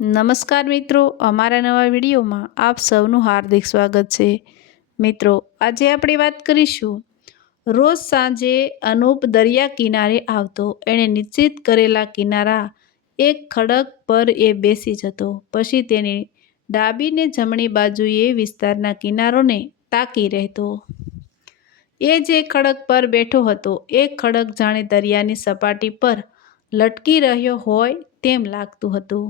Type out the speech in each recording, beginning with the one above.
નમસ્કાર મિત્રો, અમારા નવા વિડીયોમાં આપ સૌનું હાર્દિક સ્વાગત છે। મિત્રો, આજે આપણે વાત કરીશું રોજ સાંજે અનૂપ દરિયા કિનારે આવતો। એણે નિશ્ચિત કરેલા કિનારા એક ખડક પર એ બેસી જતો। પછી તેની ડાબી ને જમણી બાજુએ વિસ્તારના કિનારોને તાકી રહેતો। એ જે ખડક પર બેઠો હતો એ ખડક જાણે દરિયાની સપાટી પર લટકી રહ્યો હોય તેમ લાગતું હતું।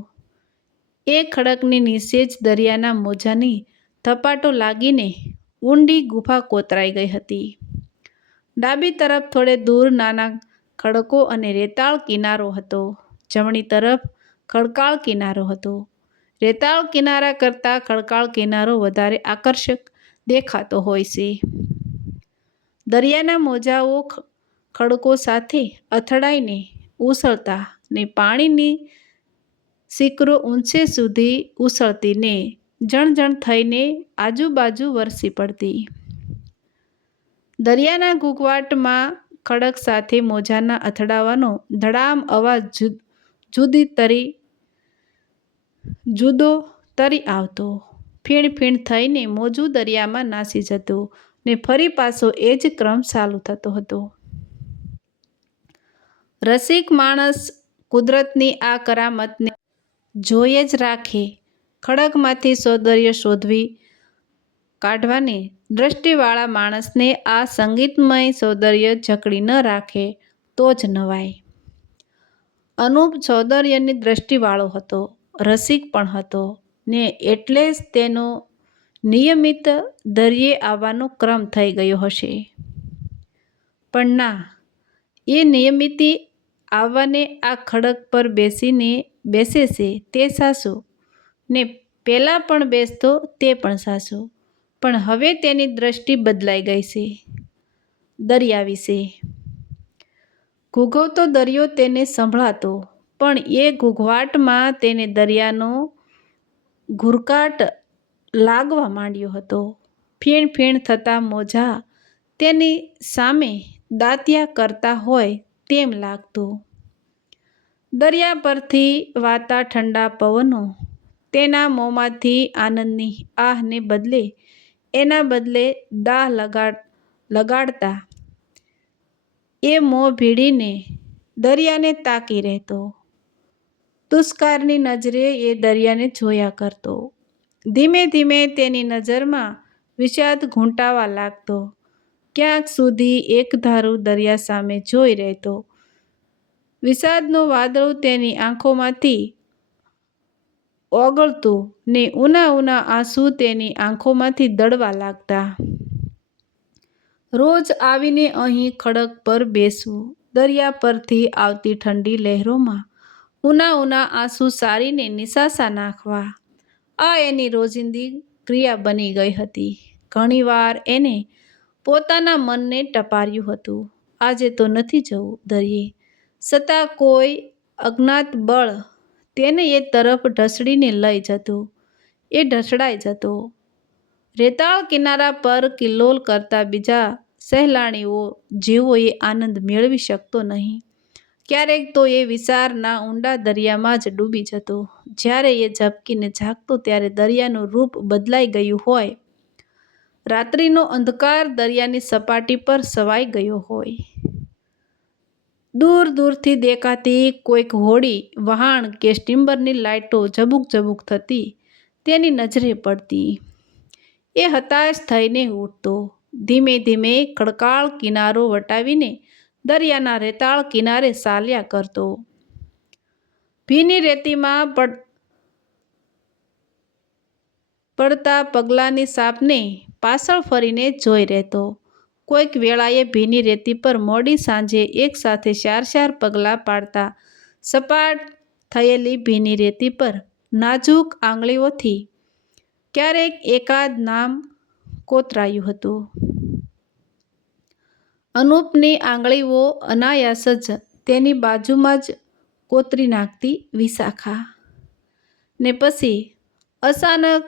એ ખડકની નીચે જ દરિયાના મોજાની થપાટો લાગીને ઊંડી ગુફા કોતરાઈ ગઈ હતી। ડાબી તરફ થોડે દૂર નાના ખડકો અને રેતાળ કિનારો હતો। જમણી તરફ ખડકાળ કિનારો હતો। રેતાળ કિનારા કરતાં ખડકાળ કિનારો વધારે આકર્ષક દેખાતો હોય છે। દરિયાના મોજાઓ ખડકો સાથે અથડાઈને ઉછળતા ને પાણીની શીકરો ઊંચે સુધી ઉછળતી ને જણજણ થઈને આજુબાજુ વરસી પડતી। દરિયાના ઘૂંઘવાટમાં ખડક સાથે મોજાના અથડાવાનો ધડામ અવાજ જુદો તરી આવતો। ફીણ ફીણ થઈને મોજું દરિયામાં નાસી જતું ને ફરી પાછો એ જ ક્રમ ચાલુ થતો હતો। રસિક માણસ કુદરતની આ કરામતને જોઈ જ રાખે। ખડકમાંથી સૌંદર્ય શોધવી કાઢવાની દ્રષ્ટિવાળા માણસને આ સંગીતમય સૌંદર્ય જકડી ન રાખે તો જ નવાય। અનૂપ સૌંદર્યની દ્રષ્ટિવાળો હતો, રસિક પણ હતો ને એટલે જ તેનો નિયમિત દરિયે આવવાનો ક્રમ થઈ ગયો હશે। પણ ના, એ નિયમિતી આવવાને આ ખડક પર બેસે છે તે સાચું ને પહેલાં પણ બેસતો તે પણ સાચું, પણ હવે તેની દ્રષ્ટિ બદલાઈ ગઈ છે દરિયા વિશે। ઘૂઘવતો દરિયો તેને સંભળાતો, પણ એ ઘૂંઘવાટમાં તેને દરિયાનો ઘુરકાટ લાગવા માંડ્યો હતો। ફીણ ફીણ થતા મોજા તેની સામે દાતિયા કરતા હોય તેમ લાગતું। દરિયા પરથી વાતા ઠંડા પવનો તેના મોંમાંથી આનંદની આહને બદલે એના બદલે દાહ લગાડતા। એ મોં ભીડીને દરિયાને તાકી રહેતો। તુષકારની નજરે એ દરિયાને જોયા કરતો। ધીમે ધીમે તેની નજરમાં વિષાદ ઘૂંટાવા લાગતો। ક્યાંક સુધી એકધારું દરિયા સામે જોઈ રહેતો। વિષાદનું વાદળું તેની આંખોમાંથી ઓગળતું ને ઊના ઊના આંસુ તેની આંખોમાંથી દળવા લાગતા। રોજ આવીને અહીં ખડક પર બેસવું, દરિયા પરથી આવતી ઠંડી લહેરોમાં ઊના ઊના આંસુ સારીને નિશાસા નાખવા, આ એની રોજિંદી ક્રિયા બની ગઈ હતી। ઘણીવાર એને પોતાના મનને ટપાર્યું હતું, આજે તો નથી જવું દરિયે, છતાં કોઈ અજ્ઞાત બળ તેને એ તરફ ઢસડીને લઈ જતું। એ ઢસડાઈ જતો। રેતાળ કિનારા પર કિલ્લોલ કરતા બીજા સહેલાણીઓ જેવો એ આનંદ મેળવી શકતો નહીં। ક્યારેક તો એ વિચારના ઊંડા દરિયામાં જ ડૂબી જતો। જ્યારે એ ઝબકીને જાગતો ત્યારે દરિયાનું રૂપ બદલાઈ ગયું હોય, રાત્રિનો અંધકાર દરિયાની સપાટી પર છવાઈ ગયો હોય। દૂર દૂરથી દેખાતી કોઈક હોડી, વહાણ કે સ્ટીમરની લાઈટો ઝબુક ઝબુક થતી તેની નજરે પડતી। એ હતાશ થઈને ઊઠતો। ધીમે ધીમે ખડકાળ કિનારો વટાવીને દરિયાના રેતાળ કિનારે ચાલ્યા કરતો। ભીની રેતીમાં પડતા પગલાંની છાપને પાછળ ફરીને જોઈ રહેતો। કોઈક વેળાએ ભીની રેતી પર મોડી સાંજે એકસાથે 4 પગલાં પાડતા સપાટ થયેલી ભીની રેતી પર નાજુક આંગળીઓથી ક્યારેક એકાદ નામ કોતરાયું હતું। અનૂપની આંગળીઓ અનાયાસ જ તેની બાજુમાં જ કોતરી નાખતી વિશાખા। ને પછી અચાનક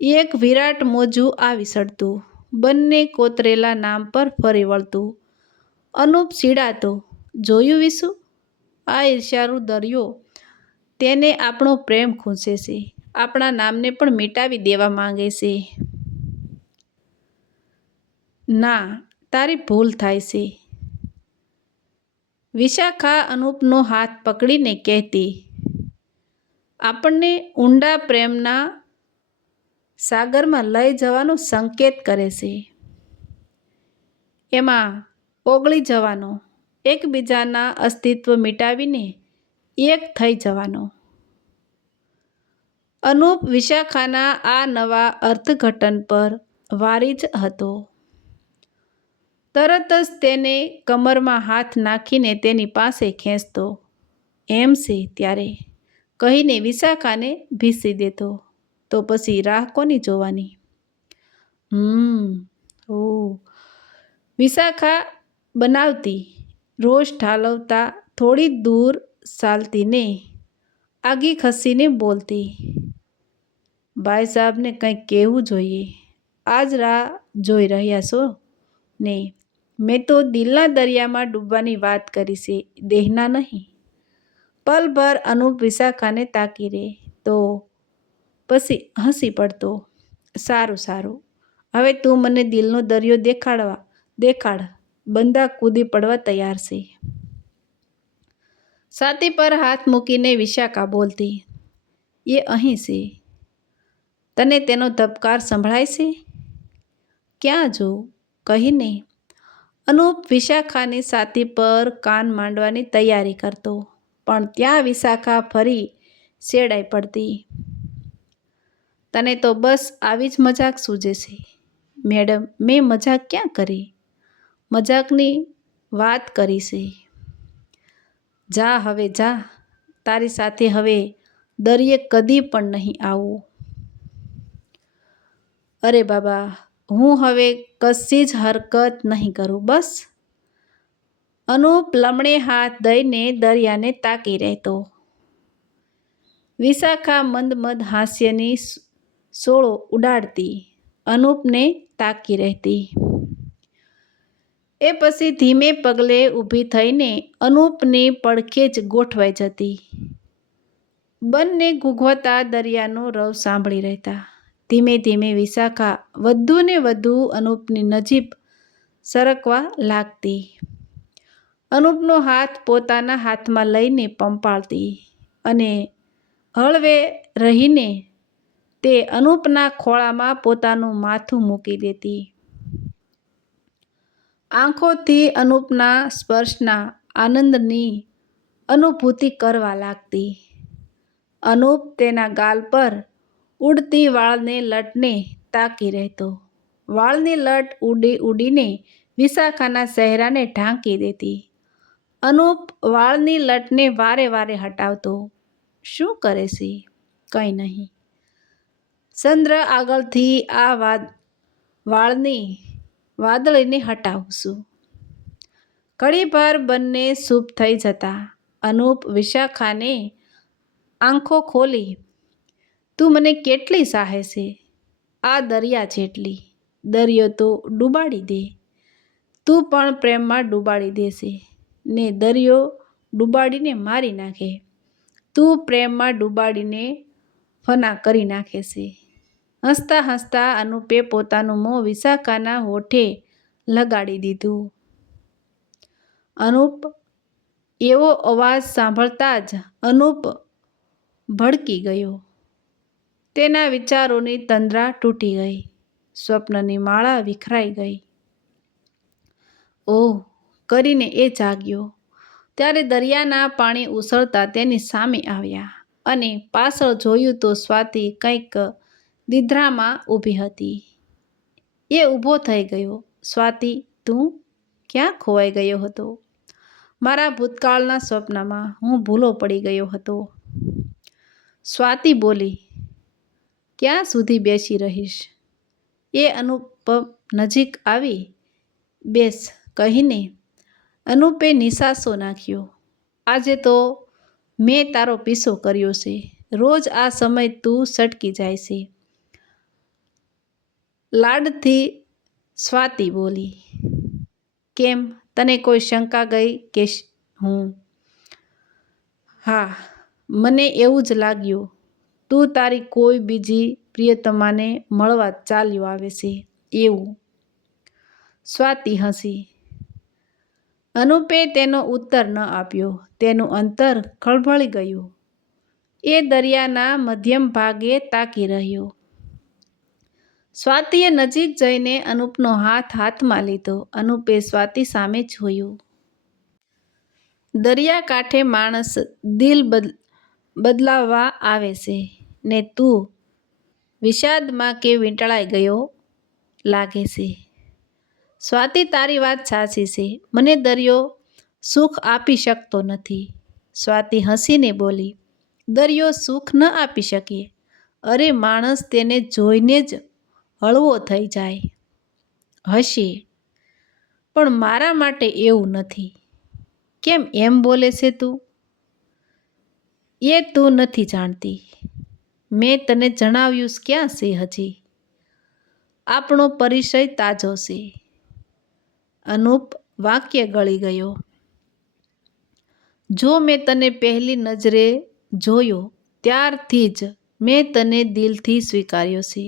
એક વિરાટ મોજું આવી ચડતું, બંને કોતરેલા નામ પર ફરી વળતું। અનૂપ ચીડાતો, જોયું વિશુ, આ ઈર્ષ્યાળુ દરિયો તેને આપણો પ્રેમ ખૂંચે છે, આપણા નામને પણ મિટાવી દેવા માંગે છે. ના, તારી ભૂલ થાય છે. વિશાખા અનુપનો હાથ પકડીને કહેતી, આપણને ઊંડા પ્રેમના સાગરમાં લઈ જવાનો સંકેત કરે છે. એમાં ઓગળી જવાનો, એકબીજાના અસ્તિત્વ મિટાવીને એક થઈ જવાનો. અનુપ વિશાખાના આ નવા અર્થઘટન પર વારી જ હતો. તરત જ તેને કમરમાં હાથ નાખીને તેની પાસે ખેંચતો. એમ છે ત્યારે કહીને વિશાખાને ભીસી દેતો. તો પછી રાહ કોની જોવાની? ઓ વિશાખા બનાવતી, રોજ ઠાલવતા થોડી દૂર ચાલતી ને આગી ખસીને બોલતી, ભાઈ સાહેબને કંઈક કહેવું જોઈએ. આજ રાહ જોઈ રહ્યા છો ને? મેં તો દિલના દરિયામાં ડૂબવાની વાત કરી છે, દેહના નહીં. પલભર અનુપ વિશાખાને તાકી રહે તો પછી હસી પડતો. સારું સારું, હવે તું મને દિલનો દરિયો દેખાડ. બંદા કૂદી પડવા તૈયાર છે. છાતી પર હાથ મૂકીને વિશાખા બોલતી, એ અહીં છે. તને તેનો ધબકાર સંભળાય છે? ક્યાં જોઉં? કહીને અનુપ વિશાખાની છાતી પર કાન માંડવાની તૈયારી કરતો, પણ ત્યાં વિશાખા ફરી છેડાઈ પડતી. તને તો બસ આવી જ મજાક સૂઝે છે. મેડમ, મેં મજાક ક્યાં કરી? મજાકની વાત કરી છે. જા હવે જા, તારી સાથે હવે દરિયે કદી પણ નહીં આવું. અરે બાબા, હું હવે કશી જ હરકત નહીં કરું, બસ. અનુપ લમણે હાથ દઈને દરિયાને તાકી રહેતો. વિશાખા મંદ મંદ હાસ્યની સોળો ઉડાડતી અનુપને તાકી રહેતી. એ પછી ધીમે પગલે ઊભી થઈને અનુપની પડખે જ ગોઠવાઈ જતી. બંને ઘૂઘવતા દરિયાનો રવ સાંભળી રહેતા. ધીમે ધીમે વિશાખા વધુ ને વધુ અનુપની નજીક સરકવા લાગતી. અનુપનો હાથ પોતાના હાથમાં લઈને પંપાળતી અને હળવે રહીને તે અનુપના ખોળામાં પોતાનું માથું મૂકી દેતી. આંખોથી અનુપના સ્પર્શના આનંદની અનુભૂતિ કરવા લાગતી. અનુપ તેના ગાલ પર ઉડતી વાળની લટને તાકી રહેતો. વાળની લટ ઉડીને વિશાખાના ચહેરાને ઢાંકી દેતી. અનુપ વાળની લટને વારે વારે હટાવતો. શું કરે છે? કંઈ નહીં. ચંદ્ર આગળથી આ વાળની વાદળીને હટાવું છું. ઘડીભર બંને ચૂપ થઈ જતા. અનુપ વિશાખાને આંખો ખોલી, તું મને કેટલી ચાહે છે? આ દરિયા જેટલી. દરિયો તો ડૂબાડી દે. તું પણ પ્રેમમાં ડૂબાડી દેશે ને દરિયો ડૂબાડીને મારી નાખે. તું પ્રેમમાં ડૂબાડીને ફના કરી નાખે છે. હસતા હસતા અનુપે પોતાનું મોં વિશાખાના હોઠે લગાડી દીધું. અનુપ એવો અવાજ સાંભળતા જ અનુપ ભડકી ગયો. તેના વિચારોની તંદ્રા તૂટી ગઈ. સ્વપ્નની માળા વિખરાઈ ગઈ. ઓહ કરીને એ જાગ્યો ત્યારે દરિયાના પાણી ઉછળતા તેની સામે આવ્યા અને પાછળ જોયું તો સ્વાતિ કંઈક નિદ્રામાં ઊભી હતી. એ ઊભો થઈ ગયો. સ્વાતિ, તું ક્યાં ખોવાઈ ગયો હતો? મારા ભૂતકાળના સ્વપ્નમાં હું ભૂલો પડી ગયો હતો. સ્વાતિ બોલી, ક્યાં સુધી બેસી રહીશ? એ અનુપ નજીક આવી બેસ કહીને અનુપે નિસાસો નાખ્યો. આજે તો મેં તારો પીછો કર્યો છે. રોજ આ સમય તું સટકી જાય છે. લાડથી સ્વાતિ બોલી. કેમ, તને કોઈ શંકા ગઈ કે હું? હા, મને એવું જ લાગ્યું તું તારી કોઈ બીજી પ્રિયતમાને મળવા ચાલ્યો આવે છે એવું. સ્વાતિ હસી. અનુપે તેનો ઉત્તર ન આપ્યો. તેનું અંતર ખળભળી ગયું. એ દરિયાના મધ્યમ ભાગે તાકી રહ્યો. સ્વાતિએ નજીક જઈને અનુપનો હાથ હાથમાં લીધો. અનુપે સ્વાતિ સામે જોયું. દરિયાકાંઠે માણસ દિલ બદલાવવા આવે છે ને તું વિષાદમાં કે વીંટળાઈ ગયો લાગે છે. સ્વાતિ તારી વાત સાચી છે. મને દરિયો સુખ આપી શકતો નથી. સ્વાતિ હસીને બોલી. દરિયો સુખ ન આપી શકે? અરે માણસ તેને જોઈને જ હળવો થઈ જાય હશે. પણ મારા માટે એવું નથી. કેમ એમ બોલે છે તું? એ તું નથી જાણતી. મેં તને જણાવ્યું ક્યાં છે હજી? આપણો પરિચય તાજો છે. અનુપ વાક્ય ગળી ગયો. જો મેં તને પહેલી નજરે જોયો ત્યારથી જ મેં તને દિલથી સ્વીકાર્યો છે.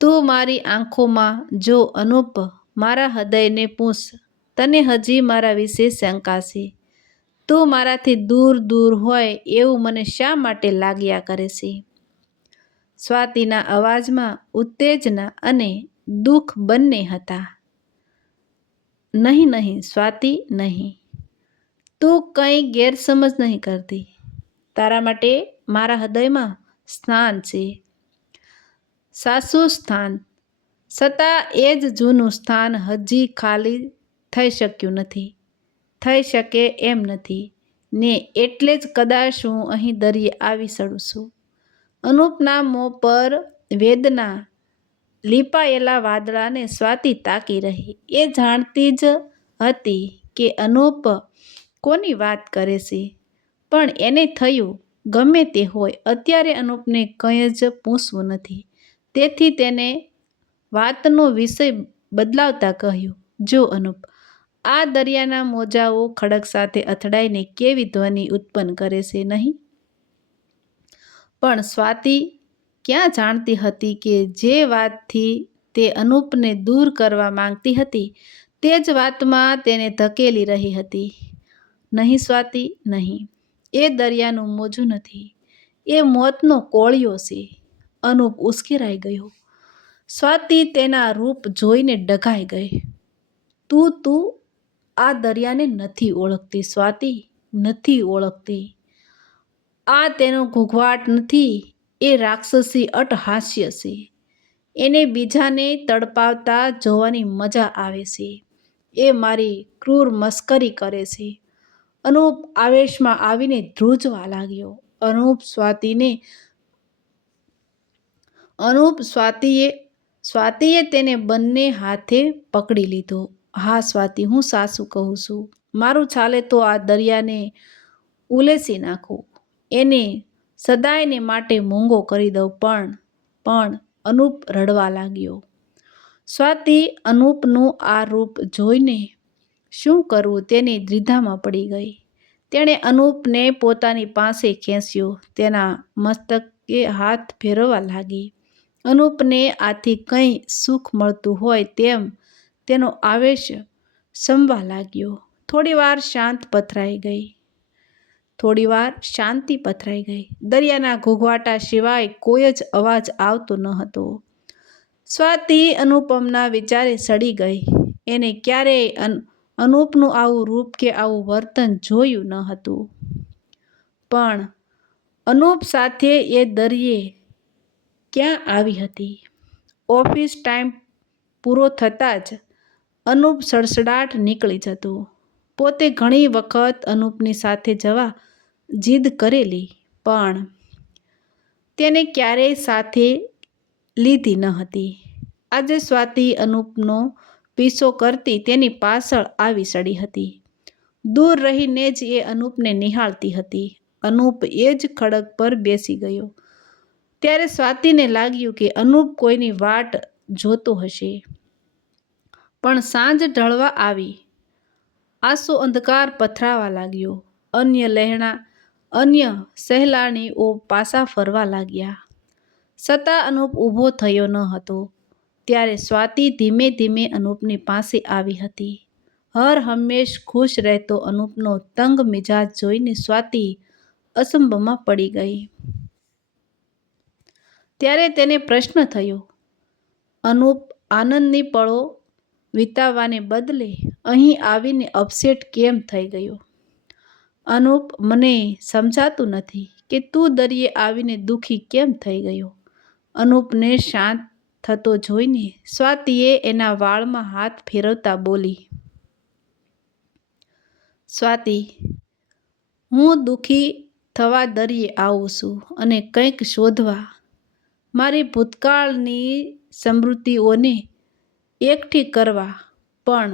તું મારી આંખોમાં જો અનુપ, મારા હૃદયને પૂછ. તને હજી મારા વિશે શંકા છે? તું મારાથી દૂર દૂર હોય એવું મને શા માટે લાગ્યા કરે છે? સ્વાતિના અવાજમાં ઉત્તેજના અને દુઃખ બંને હતા. નહીં નહીં સ્વાતિ, નહીં. તું કંઈ ગેરસમજ નહીં કરતી. તારા માટે મારા હૃદયમાં સ્થાન છે. સાચું સ્થાન. છતાં એ જ જૂનું સ્થાન હજી ખાલી થઈ શક્યું નથી. થઈ શકે એમ નથી ને એટલે જ કદાચ હું અહીં દરિયે આવી ચડું છું. અનુપના મોં પર વેદના લીપાયેલા વાદળાને સ્વાતિ તાકી રહી. એ જાણતી જ હતી કે અનુપ કોની વાત કરે છે, પણ એને થયું ગમે તે હોય અત્યારે અનુપને કંઈ જ પૂછવું નથી. તેથી તેને વાતનો વિષય બદલાવતા કહ્યું, જો અનુપ, આ દરિયાના મોજાઓ ખડક સાથે અથડાઈને કેવી ધ્વનિ ઉત્પન્ન કરે છે નહીં? પણ સ્વાતિ ક્યાં જાણતી હતી કે જે વાતથી તે અનુપને દૂર કરવા માંગતી હતી તે જ વાતમાં તેને ધકેલી રહી હતી. નહીં સ્વાતિ, નહીં. એ દરિયાનું મોજું નથી. એ મોતનો કોળિયો છે. અનુપ ઉશ્કેરાઈ ગયો. સ્વાતિ તેના રૂપ જોઈને ડઘાઈ ગઈ. તું આ દરિયાને નથી ઓળખતી સ્વાતિ, નથી ઓળખતી. આ તેનો ઘૂંઘવાટ નથી, એ રાક્ષસી અટ્ટહાસ્ય છે. એને બીજાને તડપાવતા જોવાની મજા આવે છે. એ મારી ક્રૂર મસ્કરી કરે છે. અનુપ આવેશમાં આવીને ધ્રુજવા લાગ્યો. સ્વાતિએ તેને બંને હાથે પકડી લીધો. હા સ્વાતિ, હું સાચું કહું છું. મારું ચાલે તો આ દરિયાને ઉલેસી નાખું, એને સદાયને માટે મૂંગો કરી દઉં. પણ અનુપ રડવા લાગ્યો. સ્વાતિ અનુપનું આ રૂપ જોઈને શું કરવું તેની દ્વિધામાં પડી ગઈ. તેણે અનુપને પોતાની પાસે ખેંચ્યો. તેના મસ્તકે હાથ ફેરવવા લાગી. અનુપને આથી કંઈ સુખ મળતું હોય તેમ તેનો આવેશ શમવા લાગ્યો. થોડીવાર શાંતિ પથરાઈ ગઈ. દરિયાના ઘૂંઘવાટા સિવાય કોઈ જ અવાજ આવતો ન હતો. સ્વાતિ અનુપમના વિચારે સડી ગઈ. એને ક્યારેય અનુપનું આવું રૂપ કે આવું વર્તન જોયું ન હતું. પણ અનુપ સાથે એ દરિયે ક્યાં આવી હતી? ઓફિસ ટાઈમ પૂરો થતાં જ અનુપ સડસડાટ નીકળી જતો. પોતે ઘણી વખત અનુપની સાથે જવા જીદ કરેલી, પણ તેને ક્યારેય સાથે લીધી ન હતી. આજે સ્વાતિ અનુપનો પીછો કરતી તેની પાછળ આવી ચડી હતી. દૂર રહીને જ એ અનુપને નિહાળતી હતી. અનુપ એ જ ખડક પર બેસી ગયો. ત્યારે સ્વાતિને લાગ્યું કે અનુપ કોઈની વાટ જોતો હશે. પણ સાંજ ઢળવા આવી. આસો અંધકાર પથરાવા લાગ્યો. અન્ય લહેણા અન્ય સહેલાણીઓ પાછા ફરવા લાગ્યા. છતાં અનુપ ઊભો થયો ન હતો. ત્યારે સ્વાતિ ધીમે ધીમે અનુપની પાસે આવી હતી. હર હંમેશ ખુશ રહેતો અનુપનો તંગ મિજાજ જોઈને સ્વાતિ અસંભમાં પડી ગઈ. ત્યારે તેને પ્રશ્ન થયો, અનુપ આનંદની પળો વિતાવવાને બદલે અહીં આવીને અપસેટ કેમ થઈ ગયો? અનુપ, મને સમજાતું નથી કે તું દરિયે આવીને દુઃખી કેમ થઈ ગયો? અનુપને શાંત થતો જોઈને સ્વાતિએ એના વાળમાં હાથ ફેરવતા બોલી, સ્વાતિ, હું દુઃખી થવા દરિયે આવું છું અને કંઈક શોધવા, મારી ભૂતકાળની સ્મૃતિઓને એકઠી કરવા, પણ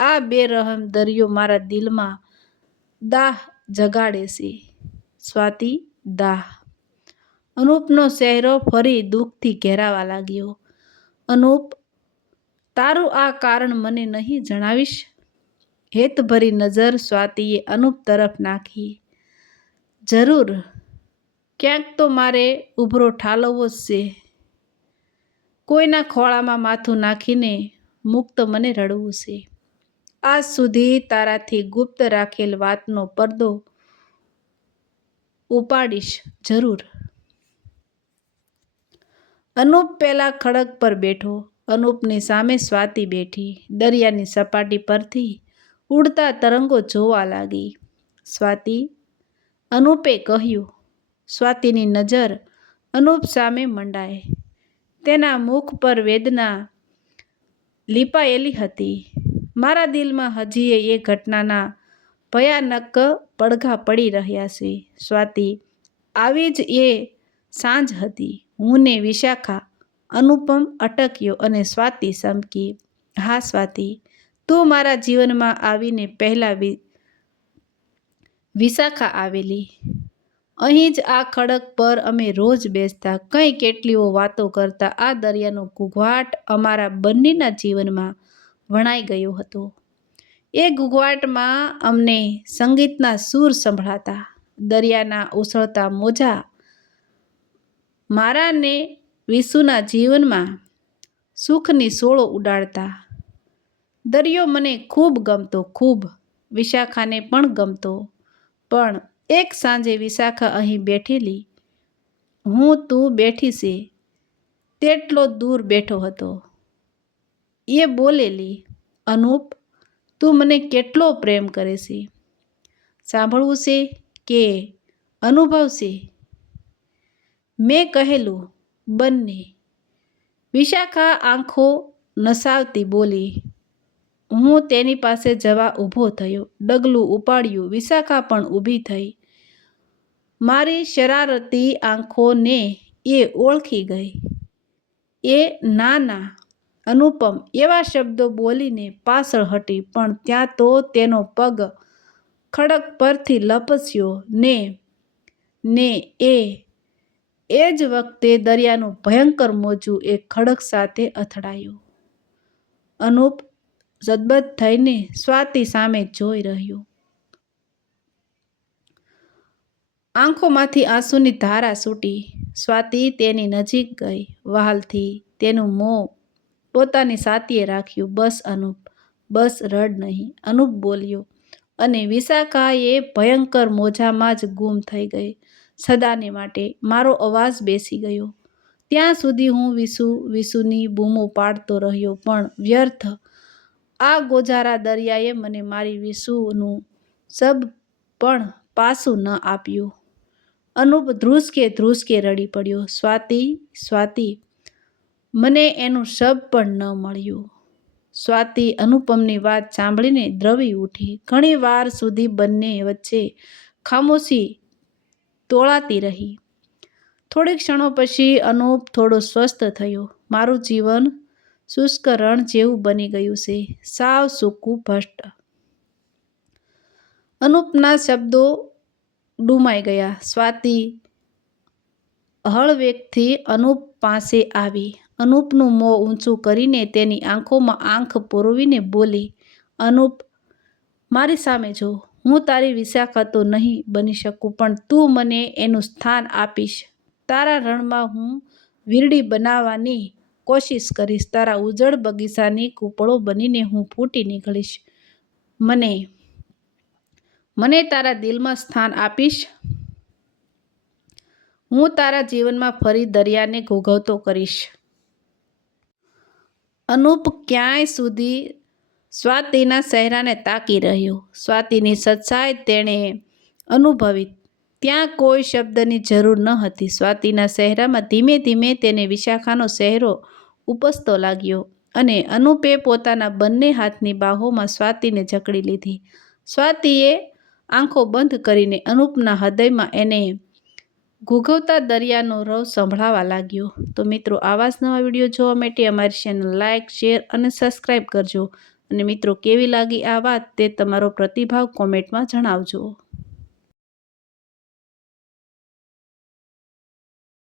આ બેરહમ દરિયો મારા દિલમાં દાહ જગાડે છે. સ્વાતિ, દાહ. અનુપનો ચહેરો ફરી દુઃખથી ઘેરાવા લાગ્યો. અનુપ, તારું આ કારણ મને નહીં જણાવીશ? હેતભરી નજર સ્વાતિએ અનુપ તરફ નાખી. જરૂર, ક્યાંક તો મારે ઉભરો ઠાલવવો જ છે. કોઈના ખોળામાં માથું નાખીને મુક્ત મને રડવું છે. આજ સુધી તારાથી ગુપ્ત રાખેલ વાતનો પડદો ઉપાડીશ જરૂર. અનુપ પેલા ખડક પર બેઠો. અનુપની સામે સ્વાતિ બેઠી દરિયાની સપાટી પરથી ઉડતા તરંગો જોવા લાગી. સ્વાતિ, અનુપે કહ્યું. સ્વાતિની નજર અનુપ સામે મંડાય. તેના મુખ પર વેદના લીપાયેલી હતી. મારા દિલમાં હજીએ એ ઘટનાના ભયાનક પડઘા પડી રહ્યા છે. સ્વાતિ, આવી જ એ સાંજ હતી. હું ને વિશાખા. અનુપમ અટક્યો અને સ્વાતિ સમકી. હા સ્વાતિ, તું મારા જીવનમાં આવીને પહેલા વિશાખા આવેલી. અહીં જ આ ખડક પર અમે રોજ બેસતા, કંઈ કેટલીઓ વાતો કરતા. આ દરિયાનો ઘૂંઘાટ અમારા બંનેના જીવનમાં વણાઈ ગયો હતો. એ ઘૂંઘાટમાં અમને સંગીતના સૂર સંભળાતા. દરિયાના ઉછળતા મોજા મારા ને વિશુના જીવનમાં સુખની સોળો ઉડાડતા. દરિયો મને ખૂબ ગમતો, ખૂબ. વિશાખાને પણ ગમતો. પણ એક સાંજે વિશાખા અહીં બેઠેલી, હું તું બેઠી છે તેટલો દૂર બેઠો હતો. એ બોલેલી, અનુપ, તું મને કેટલો પ્રેમ કરે છે. સાંભળવું છે કે અનુભવ છે? મેં કહેલું, બંને. વિશાખા આંખો નસાવતી બોલી. હું તેની પાસે જવા ઊભો થયો. ડગલું ઉપાડ્યું. વિશાખા પણ ઊભી થઈ. મારી શરારતી આંખોને એ ઓળખી ગઈ. એ ના ના, અનુપમ એવા શબ્દો બોલીને પાછળ હટી, પણ ત્યાં તો તેનો પગ ખડક પરથી લપસ્યો ને એ જ વખતે દરિયાનું ભયંકર મોજું એ ખડક સાથે અથડાયું. અનુપ સદબદ થઈને સ્વાતિ સામે જોઈ રહ્યો. આંખોમાંથી આંસુની ધારા છૂટી. સ્વાતિ તેની નજીક ગઈ. વહાલથી તેનું મોં પોતાની છાતીએ રાખ્યું. બસ અનુપ, બસ, રડ નહીં, અનુપ બોલ્યો. અને વિશાખા એ ભયંકર મોજામાં જ ગુમ થઈ ગઈ. સદાને માટે. મારો અવાજ બેસી ગયો. ત્યાં સુધી હું વિશુની બૂમો પાડતો રહ્યો, પણ વ્યર્થ. આ ગોજારા દરિયાએ મને મારી વિશુનું સબ પણ પાછું ન આપ્યું. અનુપ ધ્રુસકે રડી પડ્યો. સ્વાતિ, સ્વાતિ, મને એનું શબ પણ ન મળ્યું. સ્વાતિ અનુપમની વાત સાંભળીને દ્રવી ઉઠી. ઘણી વાર સુધી બંને વચ્ચે ખામોશી તોળાતી રહી. થોડીક ક્ષણો પછી અનુપ થોડો સ્વસ્થ થયો. મારું જીવન શુષ્ક રણ જેવું બની ગયું છે, સાવ સૂકું, ભસ્ટ. અનુપના શબ્દો ડૂમાઈ ગયા. સ્વાતિ હળવેકથી અનુપ પાસે આવી. અનુપનું મોં ઊંચું કરીને તેની આંખોમાં આંખ પોરવીને બોલી, અનુપ, મારી સામે જો. હું તારી વિશાખા તો નહીં બની શકું, પણ તું મને એનું સ્થાન આપીશ. તારા રણમાં હું વીરડી બનાવવાની કોશિશ કરીશ. તારા ઉજળ બગીચાની કૂપળો બનીને હું ફૂટી નીકળીશ. મને તારા દિલમાં સ્થાન આપીશ. હું તારા જીવનમાં ફરી દરિયાને ઘોઘવતો કરીશ. અનુપ ક્યાંય સુધી સ્વાતિના ચહેરાને તાકી રહ્યો. સ્વાતિની સચ્ચાઈ તેણે અનુભવી. ત્યાં કોઈ શબ્દની જરૂર ન હતી. સ્વાતિના ચહેરામાં ધીમે ધીમે તેને વિશાખાનો ચહેરો ઉપસતો લાગ્યો અને અનુપે પોતાના બંને હાથની બાહોમાં સ્વાતિને જકડી લીધી. સ્વાતિએ આંખો બંધ કરીને અનુપના હૃદયમાં એને ઘૂઘવતા દરિયાનો રવ સંભળાવા લાગ્યો. તો મિત્રો, આવા જ નવા વિડીયો જોવા માટે અમારી ચેનલ લાઇક, શેર અને સબસ્ક્રાઈબ કરજો. અને મિત્રો, કેવી લાગી આ વાત તે તમારો પ્રતિભાવ કોમેન્ટમાં જણાવજો.